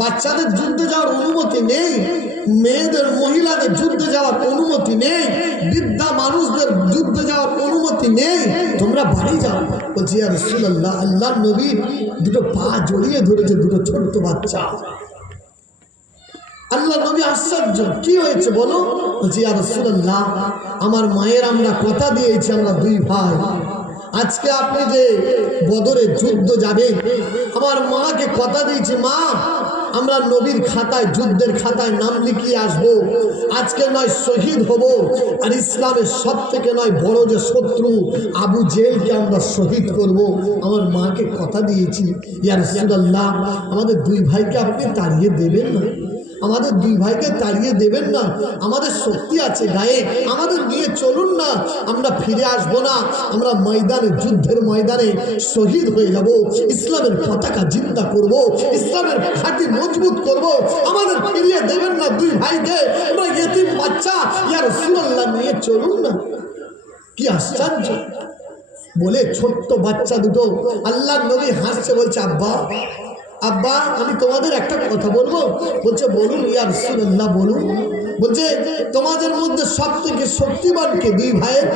বাচ্চাদের যুদ্ধে যাওয়ার অনুমতি নেই, মেয়েদের মহিলাদের যুদ্ধে যাওয়ার অনুমতি নেই, বৃদ্ধা মানুষদের যুদ্ধে যাওয়ার অনুমতি নেই, তোমরা বাড়ি যাও। বলছি ইয়া রাসূলুল্লাহ, আল্লাহর নবী দুটো পা জড়িয়ে ধরেছে দুটো ছোট্ট বাচ্চা। আল্লাহ নবী আশ্চর্য, কি হয়েছে বলো? বলছি ইয়া রাসূলুল্লাহ, আমার মায়ের আমরা কথা দিয়েছি, আমরা দুই ভাই, আজকে আপনি যে বদরে যুদ্ধ যাবেন, আমার মাকে কথা দিয়েছি, মা আমরা নবীর খাতায়, যুদ্ধের খাতায় নাম লিখিয়ে আসবো, আজকে নয় শহীদ হব, আর ইসলামের সব থেকে নয় বড় যে শত্রু আবু জেহেলকে আমরা শহীদ করব, আমার মাকে কথা দিয়েছি। ইয়া রাসূলুল্লাহ, আমাদের দুই ভাইকে আপনি তাড়িয়ে দেবেন না, আমাদের দুই ভাইকে তাড়িয়ে দেবেন না, আমাদের শক্তি আছে গায়ে, আমাদের নিয়ে চলুন না, আমরা ফিরে আসবো না, আমরা ময়দানে, যুদ্ধের ময়দানে শহীদ হয়ে যাব, ইসলামের পতাকা জিন্দা করব, ইসলামের ঘাঁটি মজবুত করব, আমাদের ফিরিয়ে দেবেন না দুই ভাইকে, আমরা ইয়েতিম বাচ্চা, ইয়া রাসূলুল্লাহ নিয়ে চলুন না। কি আশ্চর্য! বলে ছোট্ট বাচ্চা দুটো, আল্লাহর নবী হাসছে, বলছে আব্বা, আব্বা আমি তোমাদের একটা কথা বলবো। বলছে বলুন ইয়া রাসূলুল্লাহ, বলুন। বলছে তোমাদের মধ্যে সব থেকে শক্তিমান কে? দুই ভাইয়ের।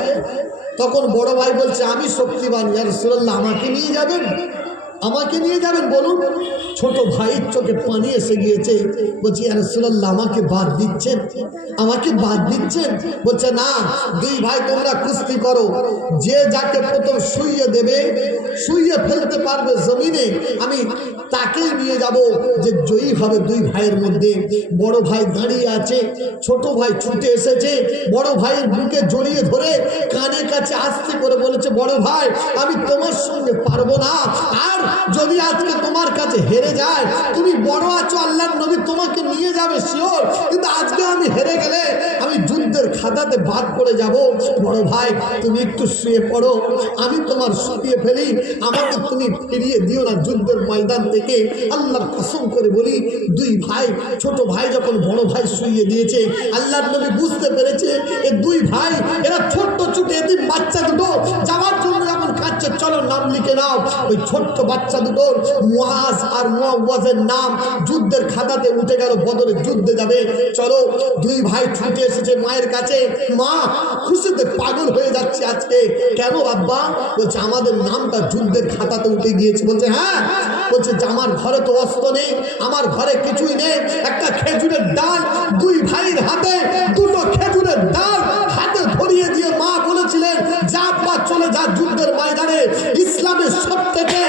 তখন বড় ভাই বলছে আমি শক্তিমান। ইয়া রাসূলুল্লাহ, আমাকে নিয়ে যাবেন, আমাকে নিয়ে যাবেন, বলুন। ছোট ভাইয়ের চোখে পানি এসে গিয়েছে, বলছি ইয়া রাসূলুল্লাহ, আমাকে বাদ দিচ্ছেন, আমাকে বাদ দিচ্ছেন? বলছে না, দুই ভাই তোমরা কুস্তি করো, যে যাকে প্রথম শুইয়ে দেবে, শুইয়ে ফেলতে পারবে জমিনে, আমি তাকেই নিয়ে যাব যে জয়ী হবে দুই ভাইয়ের মধ্যে। বড় ভাই দাঁড়িয়ে আছে, ছোট ভাই ছুটে এসেছে, বড় ভাইয়ের বুকে জড়িয়ে ধরে কানের কাছে আস্তে করে বলেছে, বড় ভাই আমি তোমার সঙ্গে পারবো না, আর যদি আজকে তোমার কাছে হেরে যায়, তুমি বড় আছো, আল্লাহর নবী তোমাকে নিয়ে যাবে শিওর, কিন্তু আজকে আমি হেরে গেলে আমি যুদ্ধের খাতাতে বাদ পড়ে যাব। বড় ভাই তুমি একটু শুয়ে পড়ো, আমি তোমার শুয়ে ফেলি, আমাকে তুমি ফিরিয়ে দিও না যুদ্ধের ময়দান থেকে। আল্লাহর কসম করে বলি, দুই ভাই, ছোট ভাই যখন বড় ভাই শুইয়ে দিয়েছে, আল্লাহর নবী বুঝতে পেরেছে এ দুই ভাই, এরা ছোট্ট ছোট এতিম বাচ্চা দুটো যাওয়ার জন্য যখন কাঁদছে, চলো নাম লিখে নাও। ওই ছোট্ট বাচ্চা দুটোর মুআজ আর মুআওয়াজের নাম যুদ্ধের খাতাতে উঠে গেল, বদরের যুদ্ধে যাবে। চলো, দুই ভাই ছুটে এসেছে মায়ের কাছে, মা খুশিতে পাগল হয়ে যাচ্ছে আজকে। কেন আব্বা? বলছে আমাদের নামটা যুদ্ধের খাতাতে উঠে গিয়েছে। বলছে হ্যাঁ। বলছে যে আমার ঘরে তো অস্ত্র নেই, আমার ঘরে কিছুই নেই, একটা খেজুরের ডাল, দুই ভাইয়ের হাতে দুটো খেজুরের ডাল হাতে ধরিয়ে দিয়ে মা বলেছিলেন, যা আব্বা চলে যা যুদ্ধের ময়দানে, ইসলামের সব থেকে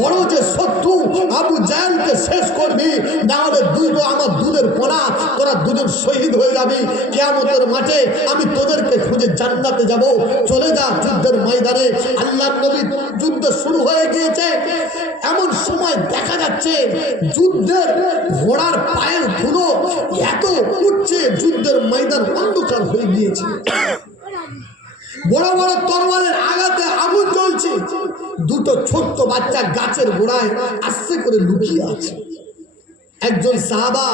বড় যে শত্রু আবু জাহেলকে শেষ করবি, না হলে দুটো আমার দুধের পোনা, তোরা দুজন শহীদ হয়ে যাবি, কিয়ামতের মাঠে আমি তোদেরকে খুঁজে জান্নাতে যাব, চলে যা যুদ্ধের ময়দানে। আল্লাহর নবী যুদ্ধ শুরু হয়ে গিয়েছে, এমন সময় দেখা যাচ্ছে যুদ্ধের ঘোড়ার পায়ের ধুলো এত উঠছে, যুদ্ধের ময়দান অন্ধকার হয়ে গিয়েছে, বড় বড় তরবারের আঘাতে আগুন জ্বলছে, দুটো ছোট্ট বাচ্চা গাছের গোড়ায় আস্তে করে লুকিয়ে আছে। একজন সাহাবা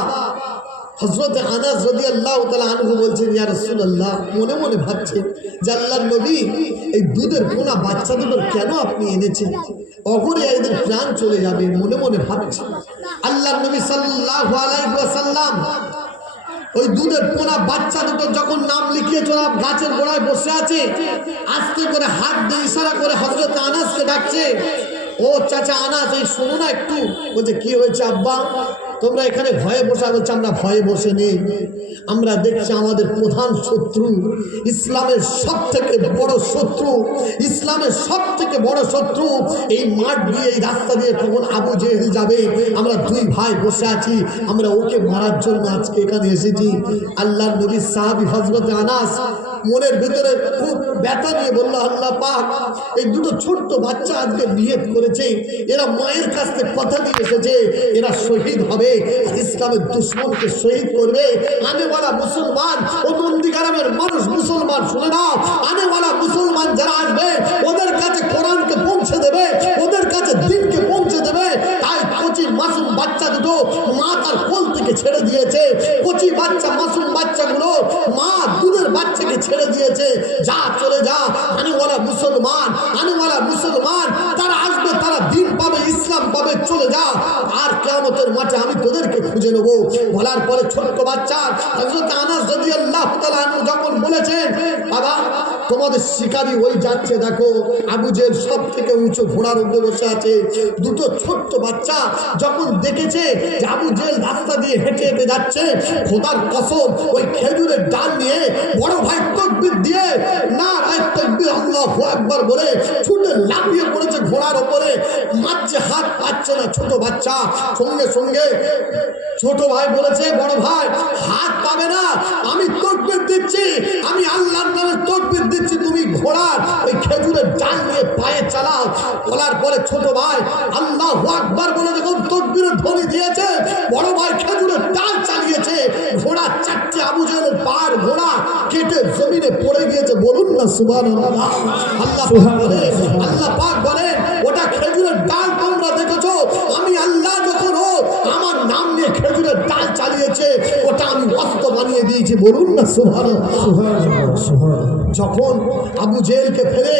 হযরত আনাস রাদিয়াল্লাহু তাআলা আনহু বলছেন, ইয়া রাসূলুল্লাহ, মনে মনে ভাবছে যে আল্লাহর নবী এই দুধের পোনা বাচ্চা দুটো কেন আপনি এনেছেন, অগরে এদের প্রাণ চলে যাবে, মনে মনে ভাবছে। আল্লাহর নবী সাল্লাল্লাহু আলাইহি ওয়াসাল্লাম ওই দুধের পোনা বাচ্চা দুটো যখন নাম লিখিয়ে চলা গাছের গোড়ায় বসে আছে, আস্তে করে হাত দিয়ে ইশারা করে হযরত আনাসকে ডাকছে, ও চাচা আনাস, এই শোনো না একটু। বলছে কি হয়েছে আব্বা, তোমরা এখানে ভয়ে বসা? বলছে আমরা ভয়ে বসে নেই, আমরা দেখছি আমাদের প্রধান শত্রু, ইসলামের সব থেকে বড় শত্রু, ইসলামের সব থেকে বড় শত্রু এই মাঠ দিয়ে, এই রাস্তা দিয়ে কখন আবু জেহেল যাবে, আমরা দুই ভাই বসে আছি, আমরা ওকে মারার জন্য আজকে এখানে এসেছি। আল্লাহর নবীর সাহাবী হযরত আনাস মনের ভিতরে খুব ব্যথা নিয়ে বলল, আল্লাহ পাক, এই দুটো ছোট্ট বাচ্চা আজকে নিয়ত করেছে, এরা মায়ের কাছ থেকে কথা দিয়ে এসেছে, এরা শহীদ হবে, ইসলামের দুশমনকে শহীদ করবে। আনেওয়ালা মুসলমান, ও নন্দীগ্রামের মানুষ মুসলমান শুনে নাও, আনেওয়ালা মুসলমান যারা আসবে ওদের কাছে কোরআনকে পৌঁছে দেবে, ওদের কাছে দ্বীনকে পৌঁছে দেবে। তাই কচি মাসুম বাচ্চা দুটো মা তার কোল থেকে ছেড়ে দিয়েছে, কচি বাচ্চা মাসুম বাচ্চাগুলো মা দুধের বাচ্চাকে ছেড়ে দিয়েছে, যা চলে যা, আনেওয়ালা মুসলমান, আনেওয়ালা মুসলমান তারা আসবে, তারা দ্বীন পাবে, ইসলাম পাবে, চলে যা। আর কিয়ামতের মাঠে আমি আমি তোদেরকে খুঁজে নেবো। বলার পরে ছোট্ট বাচ্চা হযরত আনাস রাদিয়াল্লাহু তাআলা আনহু যখন বলেছেন, বাবা তোমাদের শিকারী ওই যাচ্ছে, দেখো আবু জেহেল সব থেকে উঁচু ঘোড়ার উপরে বসে আছে। দুটো ছোট্ট বাচ্চা যখন দেখেছে যে আবু জেহেল রাস্তা দিয়ে হেঁটে হেঁটে যাচ্ছে, খোদার কসম ওই খেজুরের ডাল নিয়ে বড় ভাই তাকবীর দিয়ে নারায়ে তাকবীর আল্লাহু আকবার বলে ছুটে লাফিয়ে পড়েছে ঘোড়ার উপরে। মারছে, হাত পাচ্ছে না ছোট বাচ্চা। সঙ্গে সঙ্গে ছোট ভাই বলেছে, বড় ভাই হাত পাবে না, আমি তাকবীর দিচ্ছি, আমি আল্লাহর নামে তাকবীর দিচ্ছি, তুমি ঘোড়ার ওই খেজুরের ডাল নিয়ে পায়ে চালাও। বলার পরে ছোট ভাই আল্লাহু আকবার বলে যখন তাকবীরের ধ্বনি দিয়েছে, বড় ভাই খেজুরের ডাল চালিয়েছে, ঘোড়া চারটে আবু জেহেলের পার ঘোড়া কেটে জমিনে পড়ে গিয়েছে। বলুন না সুবহানাল্লাহ। আল্লাহ পাক বলেন ওটা খেজুরের ডাল তোমরা দেখেছো, আমি আল্লাহ যখন আমার নাম নিয়ে খেজুরের ডাল চালিয়েছে, ওটা আমি অস্ত্র বানিয়ে দিয়েছি। বলুন না সুবহানাল্লাহ। যখন আবু জেহেলকে ফেলে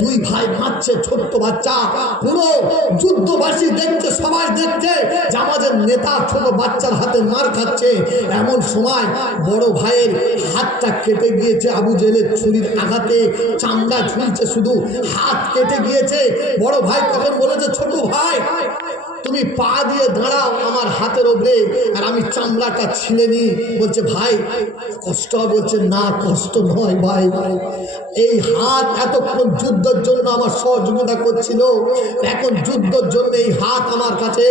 দুই ভাই মারছে, ছোট্ট বাচ্চা পুরো যুদ্ধবাসী দেখছে, সবাই দেখছে যে আমাদের নেতা ছোট বাচ্চার হাতে মার খাচ্ছে। এমন সময় বড় ভাইয়ের হাতটা কেটে গিয়েছে, আবু জেহেলের ছুরির আঘাতে চামড়া ঝুলছে, শুধু হাত কেটে গিয়েছে। বড় ভাই তখন বলেছে, ছোট ভাই তুমি পা দিয়ে দাঁড়াও আমার হাতের ওপরে, আর আমি চামড়াটা ছিঁড়ে নিই। বলছে ভাই কষ্ট, বলছে না কষ্ট নয় ভাই, এই হাত এতক্ষণ যুদ্ধের জন্য আমার সহযোগিতা করছিল, এখন যুদ্ধের জন্য এই হাত আমার কাছে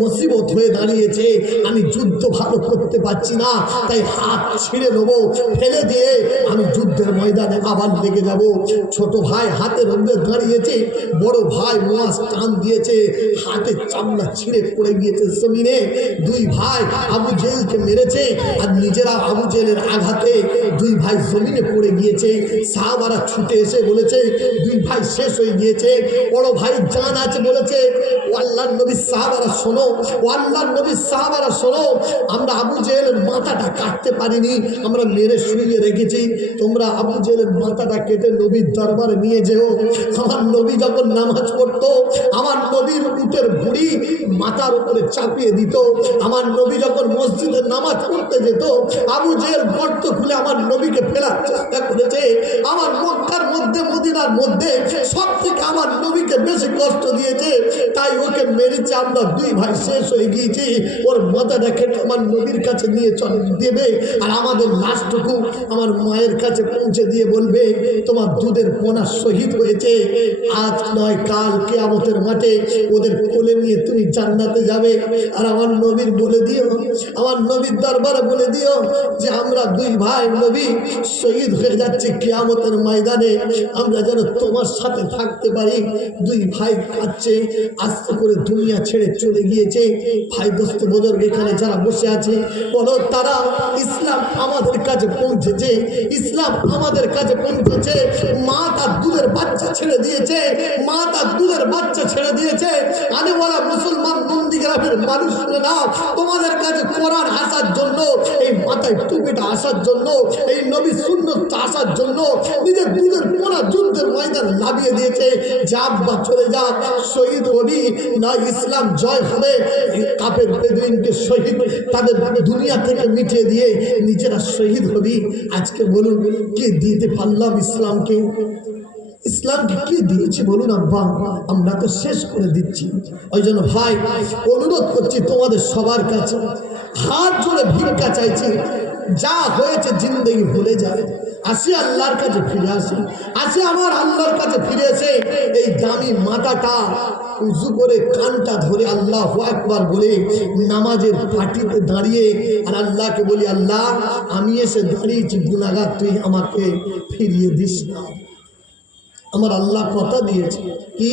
মুসিবত হয়ে দাঁড়িয়েছে, আমি যুদ্ধ ভালো করতে পারছি না, তাই হাত ছিঁড়ে নেবো, ফেলে দিয়ে আমি যুদ্ধের ময়দানে আবার লেগে যাব। ছোট ভাই হাতের ওপরে দাঁড়িয়েছে, বড় ভাই মোয়াজ টান দিয়েছে, হাতের চামড়া ছিঁড়ে পড়ে গিয়েছে জমিনে। দুই ভাই আবু জেহেলকে মেরেছে, আর নিজেরা আবু জেহেলের আঘাতে দুই ভাই জমিনে পড়ে গিয়েছে। সাহাবারা ছুটে এসে বলেছে দুই ভাই শেষ হয়ে গিয়েছে, বড় ভাই জান আছে। বলেছে ও আল্লাহর নবী সাহাবারা শোনো, ও আল্লাহর নবী সাহাবারা শোনো, আমরা আবু জেহেলের মাথাটা কাটতে পারিনি, আমরা মেরে শুয়ে রেখেছি, তোমরা আবু জেহেলের মাথাটা কেটে নবীর দরবারে নিয়ে যেও। আমার নবী যখন নামাজ পড়তো, আমার নবীর উটের ভুঁড়ি মাথার উপরে চাপিয়ে দিত। আমার নবী যখন মসজিদে নামাজ পড়তে যেত, আবু জেহেল গর্ত খুলে আমার নবীকে ফেলার চেষ্টা করেছে। আমার মক্কার মধ্যে মদিনার মধ্যে সব থেকে আমার নবীকে বেশি কষ্ট দিয়েছে, তাই ওকে মেরেছে। আমরা দুই ভাই শেষ হয়ে গিয়েছি, ওর মাথাটা কেটে আমার নবীর কাছে নিয়ে চলে দেবে, আর আমাদের লাশটুকু আমার মায়ের কাছে পৌঁছে দিয়ে বলবে তোমার দুধের পোনা শহীদ হয়েছে, আজ নয় কাল কিয়ামতের মাঠে ওদের কোলে নিয়ে তুমি জান্নাতে যাবে। আর আমার নবীর বলে দিও, আমার নবীর দরবারে বলে দিও যে আমরা দুই ভাই নবী শহীদ হয়ে যাচ্ছে কিয়ামতের ময়দানে, আমরা যেন তোমার সাথে থাকতে পারি। দুই ভাই কাঁদছে, আস্তে করে দুনিয়া ছেড়ে চলে গিয়েছে। ভাই দোস্ত বুজুর্গ এখানে যারা বসে আছে, বলো তারা ইসলাম আমাদের কাছে পৌঁছেছে, ইসলাম আমাদের কাছে পৌঁছেছে। মা তার দুধের বাচ্চা ছেড়ে দিয়েছে, মা তার দুধের বাচ্চা ছেড়ে দিয়েছে। আনেওয়ালা মুসলমান নন্দীগ্রামের মানুষ না, তোমাদের কাছে কোরআন আসার জন্য, এই মাথায় টুপিটা আসার জন্য, এই নবী সুন্নাত আসার জন্য নিজের দুধের পোনা যুদ্ধের ময়দান লাভিয়ে দিয়েছে। যা আব্বা চলে যা, শহীদ হবি না, ইসলাম জয় হবে। কাফের বেদুইনকে শহীদ তাদের দুনিয়া থেকে মিটিয়ে দিয়ে নিজেরা শহীদ হবি। আজকে বলুন কে দিতে পারলাম ইসলামকে? ইসলামকে কি দিয়েছি বলুন আব্বা? আমরা তো শেষ করে দিচ্ছি। ওই জন্য ভাই অনুরোধ করছি তোমাদের সবার কাছে, হাত জোড়ে ভিক্ষা চাইছি, যা হয়েছে জিন্দগি ভুলে যায়, আসি আল্লাহর কাছে ফিরে আসি, আসি আমার আল্লাহর কাছে ফিরে এসে এই দামি মাথাটা উজু করে কানটা ধরে আল্লাহু আকবার বলে নামাজের পাটিতে দাঁড়িয়ে আর আল্লাহকে বলি, আল্লাহ আমি এসে দাঁড়িয়েছি গুনাহগার, তুই আমাকে ফিরিয়ে দিস না। আমার আল্লাহ কথা দিয়েছে কি,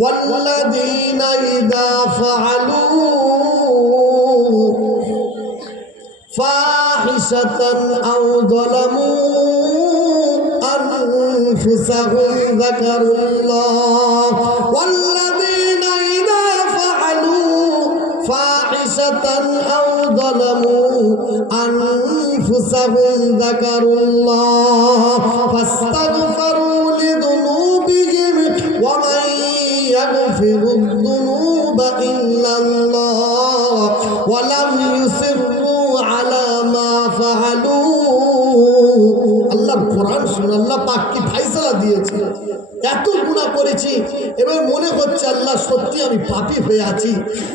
ওয়াল্লাযীনা ইযা ফাআলু ফাহিশাতান আও যালামু আনফুসাহুম যাকারুল্লাহ, ওয়াল্লাযীনা ইযা ফাআলু ফাহিশাতান আও যালামু আনফুসাহুম যাকারুল্লাহ ফাস্তাগফিরু লিযুনুবিহিম ওয়া মান ইয়াগফিরুয-যুনুবা ইল্লাল্লাহ ওয়ালাম ইউসিরু আলা মা ফাআলু। আল্লাহর কোরআন শুনুন, আল্লাহ পাক কি ফয়সালা দিয়েছে। এত গুনাহ করেছি, এবার মনে হচ্ছে আল্লাহ সত্যি আমি পাপী হয়ে আছি,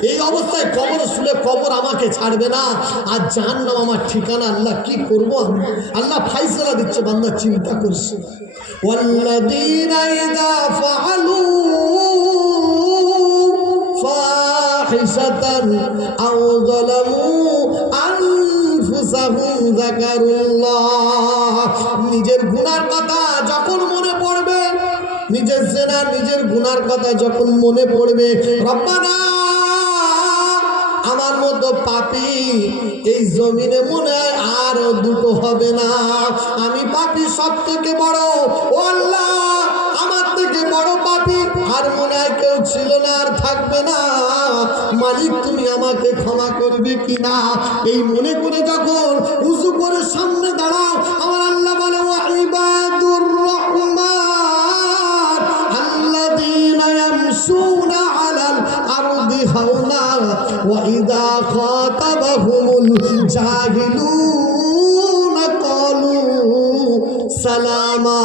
এই অবস্থায় কবর শুলে কবর আমাকে ছাড়বে না, আর জাহান্নাম আমার ঠিকানা। আল্লাহ কি করব আমি? আল্লাহ ফয়সালা দিচ্ছে, বান্দা চিন্তা করিস। ওয়াল্লাযীনা ইযা ফাআলু ফাহিশাতান আও যালামু আনফুসাহুম যাকারুল্লাহ। নিজের গুনার কথা যখন মনে পড়বে, নিজের জেনা নিজের গুনার কথা যখন মনে পড়বে, রব্বানা আমার মতো পাপী এই জমিনে মনে হয় আর দুটো হবে না, আমি পাপী সব থেকে বড়। ও আল্লাহ, আমার থেকে বড় পাপী আর মনে হয় কেউ ছিল না, আর থাকবে না। মালিক তুমি আমাকে ক্ষমা করবে কিনা, এই মনে করে যখন উজু করে সামনে দাঁড়াও, আমার আল্লাহ বলে ওয়াইবাদুর রহমান আল্লাযীনা ইয়ামশুনা আলাল আরদি হাওনা ওয়া ইযা খাতাবাহুমুল জাহিলুনা ক্বালু সালামা।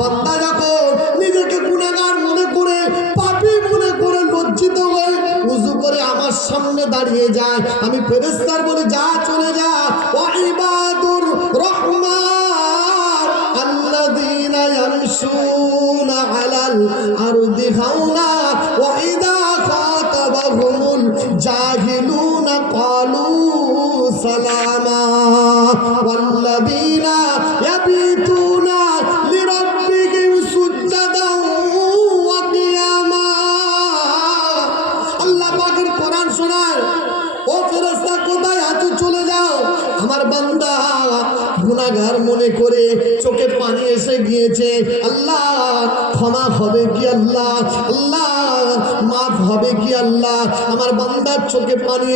বান্দা যখন নিজেকে গুনাহগার মনে করে, পাপী মনে করে, লজ্জিত হয়ে উযু করে আমার সামনে দাঁড়িয়ে যায়, আমি ফেরেশতার বলে যা চলে যা। ওয়াইবাদুর রহমান আল্লাযীনা ইয়ামশুনা আলাল আরদি হাওনা ওয়া ইযা খাতাবাহুমুল জাহিলুনা ক্বালু সালামা ওয়াল্লাযীনা ইয়াবিতুনা লিরাব্বিহিম সুজদান ওয়া কিয়ামা। আল্লাহ পাকের কোরআন শোনায়, ও ফেরেশতা কোথায় আছো, চলে যাও। আমার বান্দা গুনাহগার মনে করে চোখে পানি এসে গিয়েছে, আল্লাহ ক্ষমা হবে কি আল্লাহ, আল্লাহ মাফ হবে কি আল্লাহ। আমার বান্দার চোখে পানি